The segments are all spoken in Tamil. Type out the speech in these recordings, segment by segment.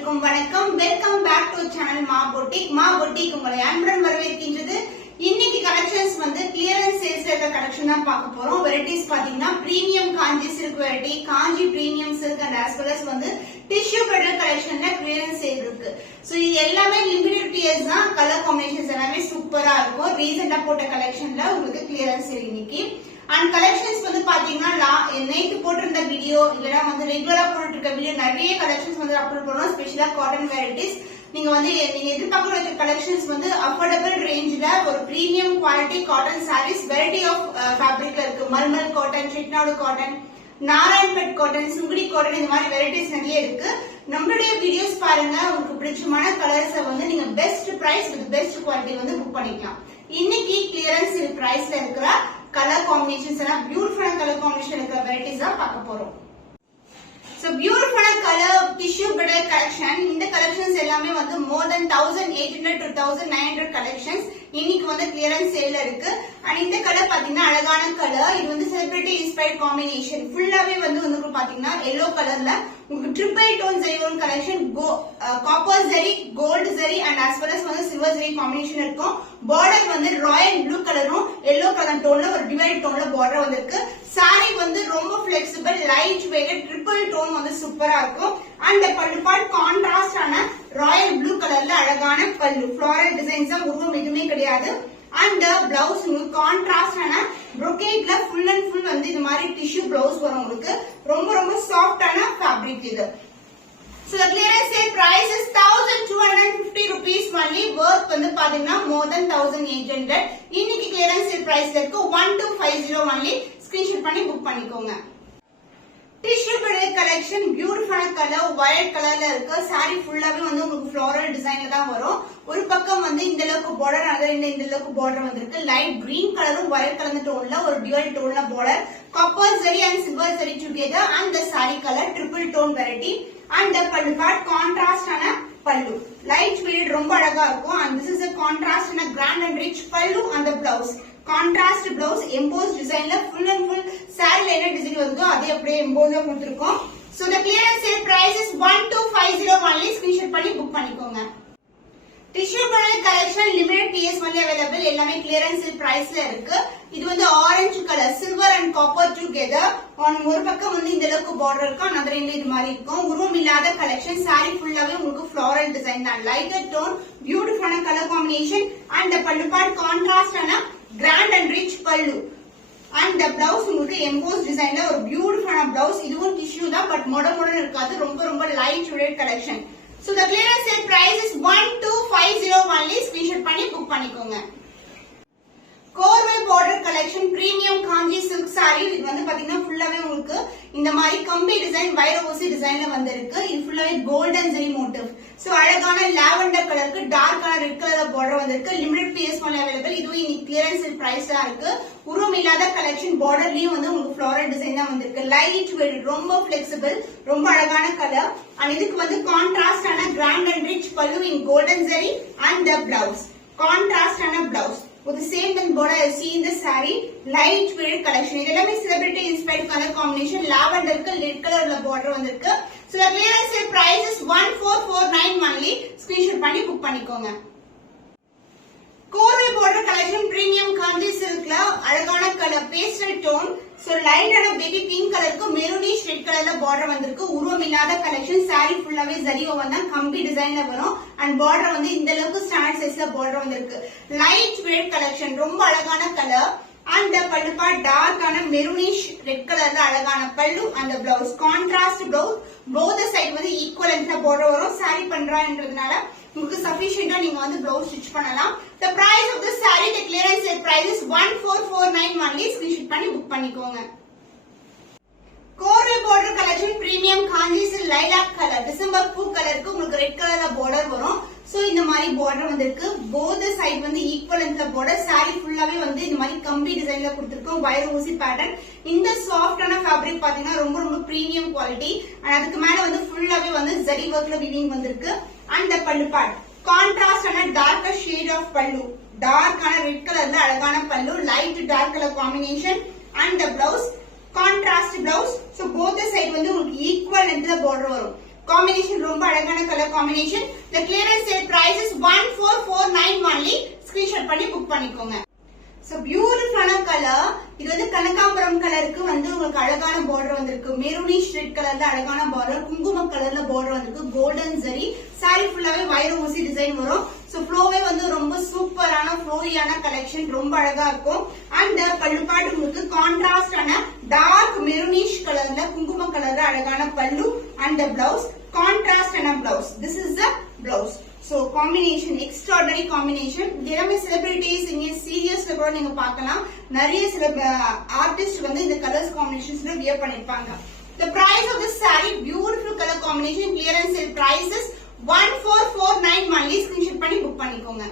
அனைவருக்கும் வணக்கம். வெல்கம் பேக் டு சேனல் மா பொட்டிக் உங்களை அன்புடன் வரவேற்கின்றது. இன்னைக்கு கலெக்ஷன்ஸ் வந்து கிளியரன்ஸ் சேல்ஸ்ல இருக்க கலெக்ஷன் தான் பார்க்க போறோம். வெரைட்டிஸ் பாத்தீங்கன்னா premium Kanchi silk variety, Kanchi premium silk and as well as வந்து டிஷ்யூ பெடல் கலெக்ஷன்ல கிளியரன்ஸ் சேல் இருக்கு. சோ இது எல்லாமே லிமிடெட் பீஸ் தான். கலர் காம்பினேஷன்ஸ் எல்லாமே சூப்பரா இருக்கும். ரீசெண்டா போட்ட கலெக்ஷன்ல உங்களுக்கு கிளியரன்ஸ் சேல் இன்னைக்கு. அண்ட் கலெக்ஷன்ஸ் வந்து பாத்தீங்கன்னா நைட் போட்டிருந்த வீடியோ இல்லனா வந்து ரெகுலரா போட்டு இருக்க வீடியோ நிறைய கலெக்ஷன்ஸ் வந்து அப்லோட் பண்ணுவோம். ஸ்பெஷலா காட்டன் வெரைட்டிஸ் நீங்க எதிர்பார்க்கிற கலெக்ஷன்ஸ் வந்து அஃபோர்டபிள் ரேஞ்ச்ல ஒரு premium quality cotton sarees variety of ஃபேப்ரிக்ல இருக்கு. Mulmul cotton, Chettinad cotton, Narayanpet cotton, Sungudi cotton, இந்த மாதிரி வெரைட்டிஸ் நிறைய இருக்கு. நம்மளுடைய வீடியோஸ் பாருங்க. உங்களுக்கு பிடிச்சமான கலர்ஸ் வந்து நீங்க best price with best quality வந்து புக் பண்ணிக்கலாம். இன்னைக்கு கிளியரன்ஸ் பிரைஸ்ல இருக்கிற கலர் காம்பினேஷன்ஸ் எல்லாம் பியூட்டிஃபுல்லான கலர் காம்பினேஷன் இருக்கிற வெரைட்டிஸ் தான் பார்க்க போறோம். சோ பியூட்டிஃபுல்லான கலர் டிஷ்யூ பெடல் கலெக்ஷன். இந்த கலெக்ஷன்ஸ் எல்லாமே வந்து மோர் தென் 1800 to 1900 கலெக்ஷன்ஸ் இன்னைக்கு வந்து கிளியரன்ஸ் சேல்ல இருக்கு. அண்ட் இந்த கலர் பாத்தீங்கன்னா அழகான கலர். இது வந்து செலிபிரிட்டி இன்ஸ்பயர்ட் காம்பினேஷன். ஃபுல்லாவே வந்து உங்களுக்கு பாத்தீங்கன்னா எல்லோ கலர்ல உங்களுக்கு triple tone zari one collection, copper zari, gold zari and as well as வந்து சில்வர் ஜரி காம்பினேஷன் இருக்கும். பார்டர் வந்து ராயல் ப்ளூ கலரும் எல்லோ கலர் டோன்ல ஒரு டிவைட் டோன்ல பார்டர் வந்திருக்கு. சாரி வந்து ரொம்ப flexible, light weight, triple tone வந்து சூப்பரா இருக்கும். அண்ட் பல்லு பார்ட் கான்ட்ராஸ்ட் ஆன ராயல் ப்ளூ கலர்ல அழகான பல்லு, ஃப்ளோரல் டிசைன்ஸ் தான், உருவம் எதுவுமே கிடையாது. அண்ட் பிளவுஸ் உங்களுக்கு கான்ட்ராஸ்ட் ஆன brocade ஃபுல் அண்ட் ஃபுல் வந்து இந்த மாதிரி டிஷ்யூ பிளவுஸ் வரும். உங்களுக்கு ரொம்ப ரொம்ப சாஃப்டான ஃபேப்ரிக் இது. So the clearance sale price is 1250 rupees only. Worth வந்து பாத்தீங்கன்னா more than 1800. இன்னைக்கு clearance sale price இருக்கு 1250 only. ஸ்கிரீன்ஷாட் பண்ணி புக் பண்ணிக்கோங்க. டிஷ்யூ பெடல் கலெக்ஷன் பியூட்டிஃபுல்லான கலர், வயலட் கலர்ல இருக்கு. சாரி ஃபுல்லாவே வந்து உங்களுக்கு ஃப்ளோரல் டிசைன்ல தான் வரும். ஒரு பக்கம் வந்து இந்த அளவுக்கு பார்டர், அதர் இந்த அளவுக்கு பார்டர் வந்திருக்கு. லைட் கிரீன் கலரும் வயலட் கலர் டோன்ல ஒரு டியூவல் டோன்ல border, copper zari and silver zari together. And the sari colour triple tone variety. And pallu part contrast ஆன பல்லு, லைட் வெயிட், ரொம்ப அழகா இருக்கும். And this is a contrast and a grand and rich பல்லு. and the blouse contrast blouse emboss டிசைன்ல ஃபுல் அண்ட் ஃபுல் சாரில என்ன டிசைன் வருதோ அதே அப்படியே எம்போஸா கொடுத்திருக்கோம். So the clearance sale price is 1250 only. Screenshot பண்ணி புக் பண்ணிக்கோங்க. Tissue petal collection limited piece only available. எல்லாமே கிளியரன்ஸ் சேல் பிரைஸ்ல இருக்கு. இது வந்து orange colour, silver and copper together. ஒரு பக்கம் வந்து இந்த அளவுக்கு பார்டர் இருக்கும், அந்த ரெண்டு இது மாதிரி இருக்கும். உருவம் இல்லாத கலெக்ஷன். சாரி ஃபுல்லாவே உங்களுக்கு ஃப்ளோரல் டிசைன் தான், லைட்டர் டோன், பியூட்டிஃபுல்லான colour combination. And pallu part contrast ஆன கிராண்ட் அண்ட் ரிச் பல்லு. அண்ட் பிளவுஸ் உங்களுக்கு எம்போஸ் டிசைன்ல ஒரு பியூட்டிஃபுல்லான பிளவுஸ். இதுவும் டிஷ்யூ தான், பட் மொட இருக்காது. ரொம்ப ரொம்ப light weight collection. So the clearance sale price is 1250 only. Screenshot பண்ணி புக் பண்ணிக்கோங்க. கோர்வை border collection premium Kanchi silk sorry. இது வந்து பாத்தீங்கன்னா ஃபுல்லாவே உங்களுக்கு இந்த மாதிரி கம்பி டிசைன், வைர ஊசி டிசைன்ல வந்திருக்கு. இது ஃபுல்லாவே கோல்டன் ஜரி மோட்டிவ். சோ அழகான லாவெண்டர் கலருக்கு டார்க்கான ரெட் கலர் பார்டர் வந்திருக்கு. Limited piece only available. இதுவும் இன்னைக்கு கிளியரன்ஸ் சேல் பிரைஸ் தான் இருக்கு. உருவம் இல்லாத கலெக்ஷன். பார்டர்லயும் வந்து உங்களுக்கு ஃப்ளோரல் டிசைன் தான் வந்திருக்கு. லைட் வெயிட், ரொம்ப பிளெக்சிபிள், ரொம்ப அழகான கலர். அண்ட் இதுக்கு வந்து கான்ட்ராஸ்ட் ஆன grand and rich pallu in golden zari. And the blouse contrast ஆன blouse with the same then border you see in the saree. light weight collection. இது எல்லாமே celebrity inspired color combination. lavender க்கு red colorல border வந்திருக்கு. so the clearance sale price is 1449 only. screenshot பண்ணி புக் பண்ணிக்கோங்க. கோர்வை border collection பிரீமியம் காஞ்சி சில்க்ல அழகான கலர் பேஸ்டல் டோன். சோ லைட்டான பேபி பிங்க் கலருக்கு மெரூனிஷ் ரெட் கலர்ல பார்டர் வந்திருக்கு. உருவம் இல்லாத கலெக்ஷன். சாரி ஃபுல்லாவே ஜரி ஓவன் தான், கம்பி டிசைன்ல வரும். அண்ட் பார்டர் வந்து இந்த அளவுக்கு ஸ்டாண்டர்ட் சைஸ்ல பார்டர் வந்திருக்கு. லைட் வெயிட் கலெக்ஷன், ரொம்ப அழகான colour. And pallu part டார்க்கான maroonish red கலர்ல அழகான பல்லு. அந்த blouse contrast blouse. Both side வந்து ஈக்குவல் லென்த்ல பார்டர் வரும். சாரி பண்றான்றதுனால உங்களுக்கு சஃபிஷியன்ட்டா நீங்க வந்து பிளவுஸ் ஸ்டிச் பண்ணலாம். The price of this saree, the clearance sale price is 1449 only. Screenshot பண்ணி புக் பண்ணிக்கோங்க. கோர்வை border collection premium Kanchi silk lilac colour, December பூ கலருக்கு உங்களுக்கு ரெட் கலர்ல பார்டர் வரும். சோ இந்த மாதிரி பார்டர் வந்திருக்கு. போத் சைடு வந்து ஈக்குவல் லென்த்ல பார்டர். சாரி ஃபுல்லாவே வந்து இந்த மாதிரி கம்பி டிசைன்ல கொடுத்திருக்கோம். வைர ஊசி பேட்டர்ன். இந்த சாஃப்டான ஃபேப்ரிக் பாத்தீங்கன்னா ரொம்ப ரொம்ப பிரீமியம் குவாலிட்டி. அண்ட் அதுக்கு மேல வந்து ஃபுல்லாவே வந்து ஜரி ஒர்க்ல வீவிங் வந்திருக்கு. அண்ட் பல்லு பார்ட் கான்ட்ராஸ்ட் ஆன டார்க்கர் ஷேட் ஆஃப் பல்லு, டார்க்கான ரெட் கலர்ல அழகான பல்லு, light dark colour combination. And blouse contrast blouse. So both side வந்து உங்களுக்கு ஈக்குவல் லென்த்ல பார்டர் வரும். காம்பினேஷன் ரொம்ப அழகான colour combination. The clearance sale price is 1449 only. Screenshot பண்ணி புக் பண்ணிக்கோங்க. So beautiful color. இது வந்து கனகாம்பரம் கலருக்கு வந்து உங்களுக்கு அழகான border வந்திருக்கு. மெரூனிஷ் ரெட் கலர்ல அழகான border, குங்கும கலர்ல border வந்திருக்கு. கோல்டன் ஜரி saree ஃபுல்லாவே வைர ஊசி டிசைன் வரும். So ஃப்ளோவே வந்து ரொம்ப சூப்பரான ஃப்ளோரியான கலெக்ஷன், ரொம்ப அழகா இருக்கும். அண்ட் பல்லு பாட்டு உங்களுக்கு கான்ட்ராஸ்டான டார்க் மெரூனிஷ் கலர்ல குங்கும கலர்ல அழகான பல்லு அண்ட் பிளவுஸ் கான்ட்ராஸ்டான blouse. This is the blouse. So combination extraordinary combination. எல்லாமே celebrities இங்க சீரியஸ்ல கூட நீங்க பார்க்கலாம். நிறைய ஆர்டிஸ்ட் வந்து இந்த கலர்ஸ் காம்பினேஷன்ஸ்ல வியர் பண்ணிருப்பாங்க. The price of this saree beautiful color combination clearance sale price is 1449 only. Screenshot பண்ணி புக் பண்ணிக்கோங்க.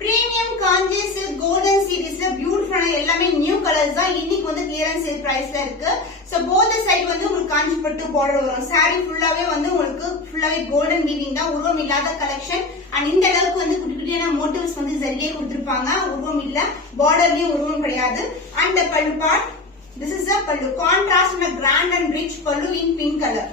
பிரீமியம் காஞ்சி சில்க் கோல்டன் சீரிஸ்ல பியூட்டிஃபுல்லான எல்லாமே நியூ கலர்ஸ் தான் இன்னைக்கு வந்து கிளியரன்ஸ் சேல் பிரைஸ்ல இருக்கு. சோ போத் சைடு வந்து உங்களுக்கு காஞ்சி பட்டு border வரும். saree ஃபுல்லாவே வந்து உங்களுக்கு ஃபுல்லாவே கோல்டன் வீவிங் தான், உருவம் இல்லாத கலெக்ஷன். அண்ட் இந்த அளவுக்கு வந்து குட்டி குட்டியான மோட்டிவ்ஸ் வந்து சரியே கொடுத்திருப்பாங்க. உருவம் இல்ல, பார்டர்லயும் உருவம் கிடையாது. And pallu part, this is a pallu contrast and a grand and rich pallu in pink color.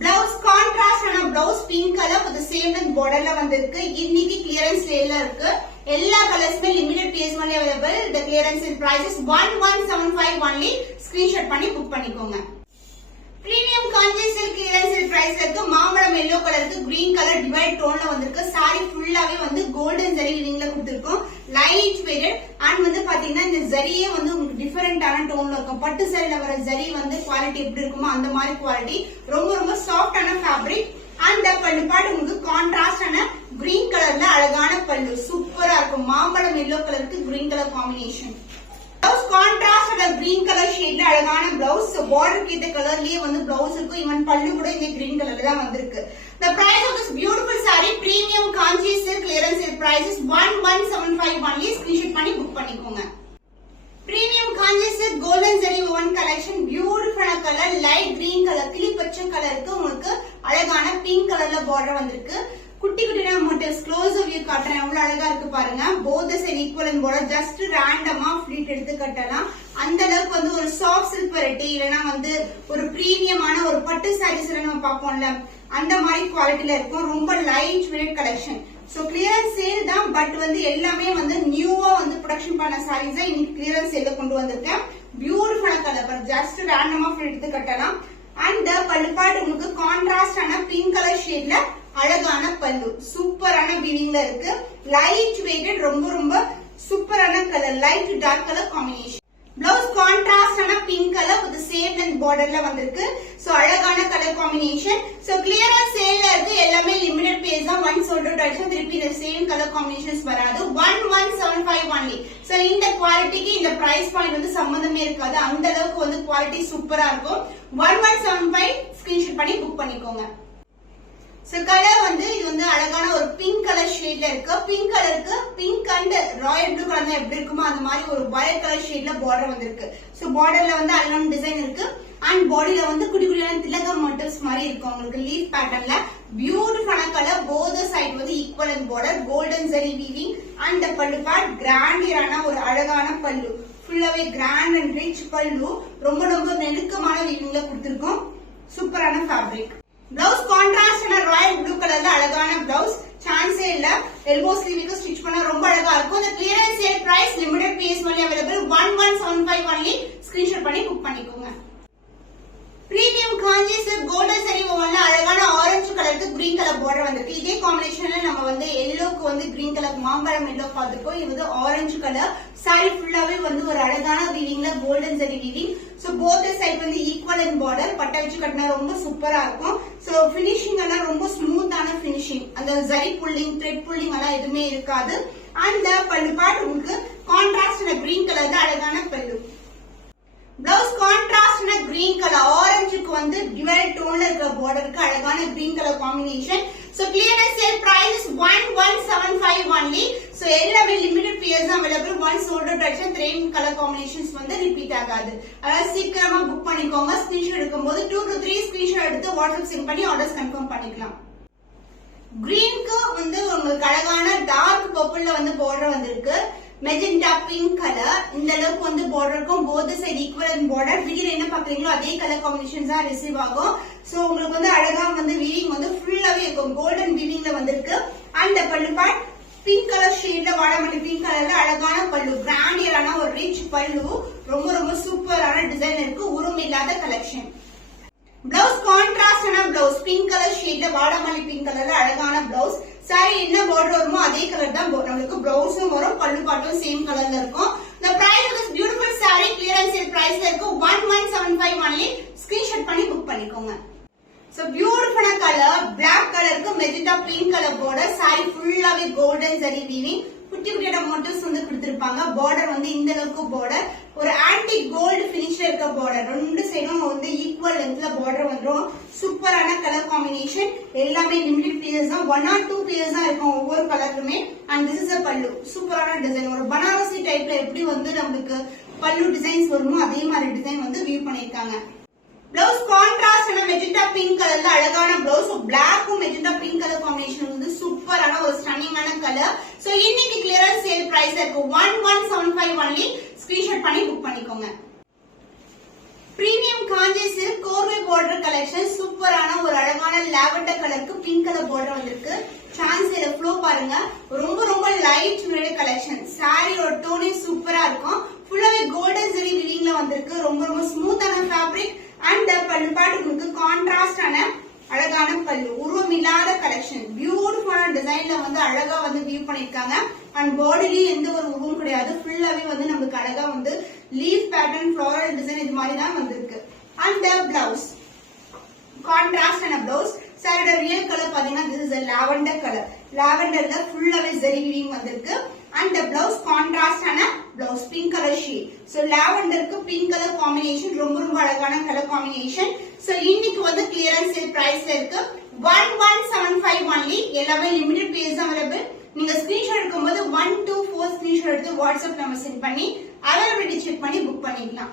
Blouse contrast and a blouse pink color with the same length border la vandirukku. இன்னைக்கு clearance sale la இருக்கு. எல்லா கலர்ஸ்மே limited piece only available. The clearance sale price is 1175 only. screenshot பண்ணி புக் பண்ணிக்கோங்க. Premium காஞ்சி silk clearance sale price இருக்கு. மாம்பழம் yellow கலருக்கு green color divide tone ல வந்திருக்கு. saree ஃபுல்லாவே வந்து golden zari weaving ல கொடுத்திருக்கோம். light weighted and வந்து பாத்தீங்கன்னா இந்த ஜரியே வந்து உங்களுக்கு டிஃபரண்டான டோன்ல இருக்கும். பட்டு சாரில வர ஜரி வந்து குவாலிட்டி எப்படி இருக்குமோ அந்த மாதிரி குவாலிட்டி, ரொம்ப ரொம்ப சாஃப்டான ஃபேப்ரிக். அந்த பல்லு பாட்டு உங்களுக்கு கான்ட்ராஸ்டான கிரீன் கலர்ல அழகான பல்லு, சூப்பரா இருக்கும். மாம்பழம் yellow கலருக்கு green colour combination. Blouse contrast and green color shade ல அழகான blouse. border கேட்ட கலர்லயே வந்து blouse இருக்கும். ஈவன் பல்லு கூட இந்த green கலர்ல தான் வந்திருக்கு. The price of this beautiful saree premium kanchi silk clearance sale price is 1175 only. screenshot பண்ணி புக் பண்ணிக்கோங்க. Premium kanchi silk golden zari woven collection beautiful color light green color கிளி பச்சை கலருக்கு உங்களுக்கு அழகான pink கலர்ல border வந்திருக்கு. குட்டி குட்டினா மோட்டிவ்ஸ் க்ளோஸ் வியூ காட்டுறேன், எவ்வளவு அழகா இருக்கு பாருங்க. Both side equal border, just ரேண்டமா ஃபிளிட் எடுத்து கட்டலாம். அந்த அளவுக்கு வந்து ஒரு சாஃப்ட் சில்க் வெரைட்டி, இல்லனா வந்து ஒரு பிரீமியமான ஒரு பட்டு சாரீஸ் நம்ம பாப்போம்ல அந்த மாதிரி குவாலிட்டில இருக்கும். ரொம்ப light weight collection. So clearance sale தான், பட் வந்து எல்லாமே வந்து நியூவா வந்து ப்ரொடக்ஷன் பண்ண சாரீஸ் இன்னைக்கு கிளியரன்ஸ் சேல்ல கொண்டு வந்திருக்கேன். பியூட்டிஃபுல்லான கலர், ஜஸ்ட் ரேண்டமா ஃபிளிட் எடுத்து கட்டலாம். அண்ட் பல்லு பார்ட் உங்களுக்கு கான்ட்ராஸ்டான பிங்க் கலர் ஷேட்ல அழகான பல்லு, சூப்பரான வீவிங்ல இருக்கு. லைட் வெயிட்டட், ரொம்ப ரொம்ப சூப்பரான colour, light dark colour combination. Blouse கான்ட்ராஸ்டான pink colour with same length பார்டர்ல வந்திருக்கு. சோ அழகான கலர் காம்பினேஷன். சோ கிளியரன்ஸ் சேல்ல இருக்கு. எல்லாமே லிமிடெட் பீஸ் தான். ஒன் சோல்ட் அவுட் ஆயிடுச்சு, திருப்பி இந்த சேம் கலர் காம்பினேஷன்ஸ் வராது. 1175 only. சோ இந்த குவாலிட்டிக்கு இந்த பிரைஸ் பாயிண்ட் வந்து சம்பந்தமே இருக்காது. அந்த அளவுக்கு வந்து குவாலிட்டி சூப்பரா இருக்கும். 1175 ஸ்கிரீன்ஷாட் பண்ணி புக் பண்ணிக்கோங்க. சோ கலர் வந்து இது வந்து அழகான ஒரு பிங்க் கலர் ஷேட்ல இருக்கு. பிங்க் கலருக்கு pink and Royal blue colour எப்படி இருக்குமோ அந்த மாதிரி ஒரு வயலட் கலர் ஷேட்ல பார்டர் வந்திருக்கு. சோ பார்டர்ல வந்து அழகான டிசைன் இருக்கு. அண்ட் பாடியில வந்து குட்டி குட்டியான திலகம் மோட்டிவ்ஸ் மாதிரி இருக்கு உங்களுக்கு லீஃப் பேட்டர்ன்ல. பியூட்டிஃபுல்லான கலர், போத் சைடு வந்து equal border, golden zari weaving. And pallu part கிராண்டியரான ஒரு அழகான பல்லு, ஃபுல்லாவே கிராண்ட் அண்ட் ரிச் பல்லு, ரொம்ப ரொம்ப நெருக்கமான வீவிங்ல கொடுத்திருக்கோம். சூப்பரான fabric. Blouse contrast Royal blue கலர்ல அழகான பிளவுஸ், சான்ஸே இல்ல. எல்போ ஸ்லீவுக்கு ஸ்டிச் பண்ணா ரொம்ப அழகா இருக்கும். இந்த clearance sale price limited piece only available. 1175 only. Screenshot பண்ணி புக் பண்ணிக்கோங்க. Premium Kanchi silk golden zari ஓவன்ல அழகான ஆரஞ்சு கலருக்கு கிரீன் கலர் பார்டர் வந்திருக்கு. இதே காம்பினேஷன்ல நம்ம வந்து எல்லோக்கு வந்து கிரீன் கலர் மாம்பழம் எல்லோ பார்த்திருக்கோம். இது வந்து ஆரஞ்சு கலர். சாரி ஃபுல்லாவே வந்து ஒரு அழகான வீவிங்ல கோல்டன் சரி வீவிங். சோ போத் சைடு வந்து ஈக்குவல் இன் பார்டர், பட்டை வச்சு கட்டினா ரொம்ப சூப்பரா இருக்கும். சோ பினிஷிங் எல்லாம் ரொம்ப ஸ்மூத்தான பினிஷிங், அந்த ஜரி புல்லிங் த்ரெட் புல்லிங் எல்லாம் எதுவுமே இருக்காது. அந்த பல்லு பார்ட் உங்களுக்கு கான்ட்ராஸ்ட் கிரீன் கலர்ல அழகான pallu. Blouse contrast green colour, ஆரஞ்சுக்கு வந்து டிவைட் டோன்ல இருக்கிற பார்டருக்கு அழகான green colour combination. So clearance sale price 1175 only. So எல்லாமே லிமிடெட் பீஸ் தான் available. ஒன் சோல்ட் அவுட் ஆயிடுச்சு. சேம் கலர் காம்பினேஷன்ஸ் வந்து ரிப்பீட் ஆகாது. அதாவது சீக்கிரமா புக் பண்ணிக்கோங்க. ஸ்கிரீன்ஷாட் எடுக்கும்போது 2 to 3 ஸ்கிரீன்ஷாட் எடுத்து வாட்ஸ்அப் சென்ட் பண்ணி ஆர்டர்ஸ் கன்ஃபார்ம் பண்ணிக்கலாம். கிரீனுக்கு வந்து உங்களுக்கு அழகான டார்க் பர்பிள்ல வந்து பார்டர் வந்திருக்கு. மெஜெண்டா பிங்க் கலர், இந்த அளவுக்கு வந்து பார்டர் இருக்கும். Both side equal border. Video என்ன பாக்குறீங்களோ அதே கலர் காம்பினேஷன்ஸ் தான் ரிசீவ் ஆகும். சோ உங்களுக்கு வந்து அழகா வந்து வீவிங் வந்து ஃபுல்லாவே இருக்கும், கோல்டன் வீவிங்ல வந்திருக்கு. And pallu part pink colour ஷேட்ல, வாடாமல்லி பிங்க் கலர்ல அழகான பல்லு, கிராண்டியரான ஒரு ரிச் பல்லு, ரொம்ப ரொம்ப சூப்பரான டிசைன் இருக்கு, உருவம் இல்லாத கலெக்ஷன். பிளவுஸ் கான்ட்ராஸ்டான பிளவுஸ், பிங்க் கலர் ஷேட்ல வாடாமல்லி பிங்க் கலர்ல அழகான பிளவுஸ். சாரி என்ன பார்டர் வருமோ அதே கலர் தான் நம்மளுக்கு பிளவுஸும் வரும், பல்லு பாட்டும் சேம் கலர்ல இருக்கும். The price of this beautiful saree clearance sale priceல இருக்கு 1175 only. ஸ்கிரீன்ஷாட் பண்ணி புக் பண்ணிக்கோங்க. So beautiful color, black கலருக்கு magenta pink colour border, saree ஃபுல்லாவே கோல்டன் ஜரி வீவிங், குட்டி குட்டியோட மோட்டிவ்ஸ் வந்து கொடுத்திருப்பாங்க. பார்டர் வந்து இந்த அளவுக்கு பார்டர், ஒரு ஆன்டிக் கோல்டு ஃபினிஷ்ல இருக்க பார்டர், ரெண்டு சைடும் வந்து ஈக்குவல் லென்த்ல பார்டர் வந்துரும். சூப்பரான கலர் காம்பினேஷன், எல்லாமே லிமிடெட் பீசஸ் தான், 1 or 2 பீசஸ் தான் இருக்கும் ஒவ்வொரு கலருக்குமே. அண்ட் திஸ் இஸ் a பல்லு, சூப்பரான டிசைன், ஒரு பனாரசி டைப்ல எப்படி வந்து நமக்கு பல்லு டிசைன்ஸ் வருமோ அதே மாதிரி டிசைன் வந்து வியூ பண்ணிருக்காங்க. பிளவுஸ் கான்ட்ராஸ்ட் மெஜெண்டா பிங்க் கலர்ல அழகான பிளவுஸ், பிளாக்கும் மெஜெண்டா பிங்க் கலர் காம்பினேஷன் வந்து சூப்பரான ஒரு ஸ்டன்னிங்கான கலர். சோ இன்னைக்கு கிளியரன்ஸ் சேல் பிரைஸ் இருக்கு 1175 only. ஸ்கிரீன்ஷாட் பண்ணி புக் பண்ணிக்கோங்க. பிரீமியம் காஞ்சி சில்க் கோர்வை பார்டர் கலெக்ஷன், சூப்பரான ஒரு அழகான லாவெண்டர் கலருக்கு பிங்க் கலர் பார்டர் வந்திருக்கு. சான்ஸ்ல ஃப்ளோ பாருங்க, ரொம்ப ரொம்ப லைட் வெயிட் கலெக்ஷன். சாரியோட டோனே சூப்பரா இருக்கும், ஃபுல்லாவே கோல்டன் ஜரி வீவிங்ல வந்திருக்கு, ரொம்ப ரொம்ப ஸ்மூத்தான ஃபேப்ரிக். அண்ட் பல்லு பார்ட் உங்களுக்கு கான்ட்ராஸ்டான அழகான பல்லு, உருவம் இல்லாத கலெக்ஷன், பியூட்டிஃபுல்லான டிசைன்ல வந்து அழகா வந்து வியூ பண்ணிருக்காங்க. அண்ட் பாடிலயும் எந்த ஒரு உருவம் கிடையாது, ஃபுல்லாவே வந்து நமக்கு அழகா வந்து லீஃப் பேட்டர்ன், ஃபிளோரல் டிசைன் இது மாதிரி தான் வந்திருக்கு. அண்ட் பிளவுஸ் கான்ட்ராஸ்டான பிளவுஸ், சாரியோட ரியல் கலர் பாத்தீங்கன்னா திஸ் இஸ் லாவெண்டர் கலர், லாவெண்டர்ல ஃபுல்லாவே ஜரி வீவிங் வந்திருக்கு. அண்ட் பிளவுஸ் கான்ட்ராஸ்டான blouse, pink colour shade. So லாவெண்டருக்கு பிங்க் கலர் காம்பினேஷன், ரொம்ப ரொம்ப அழகான கலர் காம்பினேஷன். சோ இன்னைக்கு வந்து கிளியரன்ஸ் சேல் பிரைஸ்ல இருக்கு 1175 only. எல்லாமே லிமிடெட் பீஸ் அவைலபிள். நீங்க ஸ்கிரீன்ஷாட் எடுக்கும்போது 1 to 4 ஸ்கிரீன்ஷாட் எடுத்து வாட்ஸ்அப் நம்பர் சென்ட் பண்ணி அவைலபிலிட்டி செக் பண்ணி புக் பண்ணிக்கலாம்.